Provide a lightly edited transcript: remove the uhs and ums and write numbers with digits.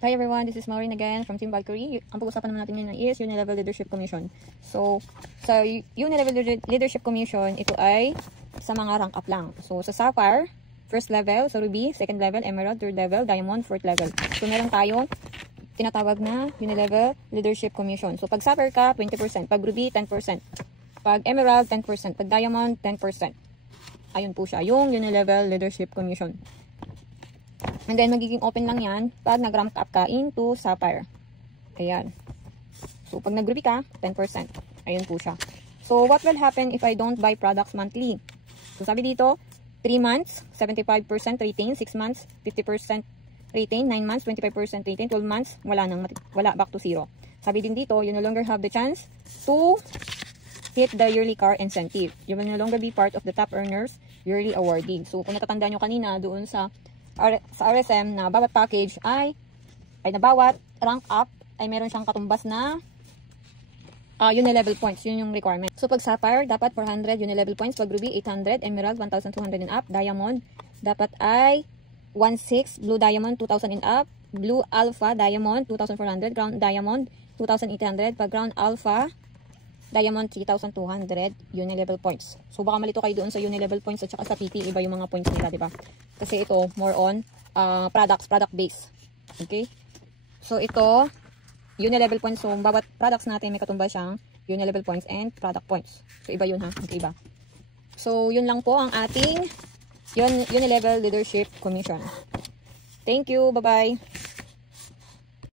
Hi everyone, this is Maureen again from Team Valkyrie. Ang pag-usapan naman natin ngayon is Unilevel Leadership Commission. So, sa Unilevel Leadership Commission, ito ay sa mga rank up lang. So, sa Sapphire, first level, sa Ruby, second level, Emerald, third level, Diamond, fourth level. So, meron tayong tinatawag na Unilevel Leadership Commission. So, pag Sapphire ka, 20%. Pag Ruby, 10%. Pag Emerald, 10%. Pag Diamond, 10%. Ayun po siya, yung Unilevel Leadership Commission. And then, magiging open lang yan pag nag-rank up ka into Sapphire. Ayan. So, pag nag-Ruby ka, 10%. Ayun po siya. So, what will happen if I don't buy products monthly? So, sabi dito, 3 months, 75% retain. 6 months, 50% retain. 9 months, 25% retain. 12 months, wala, back to zero. Sabi din dito, you no longer have the chance to hit the yearly car incentive. You will no longer be part of the top earners yearly awarding. So, kung natatandaan nyo kanina, doon sa RSM na bawat package ay na bawat rank up ay meron siyang katumbas na Unilevel points. Yun yung requirement. So, pag Sapphire, dapat 400 Unilevel points. Pag Ruby, 800. Emerald, 1,200 and up. Diamond, dapat ay 1,600. Blue Diamond, 2,000 and up. Blue Alpha Diamond, 2,400. Ground Diamond, 2,800. Pag Ground Alpha Diamond, 3,200 Unilevel points. So, baka malito kayo doon sa Unilevel points at saka sa TP, iba yung mga points nila, diba? Kasi ito, more on product base. Okay? So, ito, Unilevel points. So, bawat products natin may katumbas siyang Unilevel points and product points. So, iba yun ha. Okay, iba. So, yun lang po ang ating Unilevel Leadership Commission. Thank you. Bye-bye.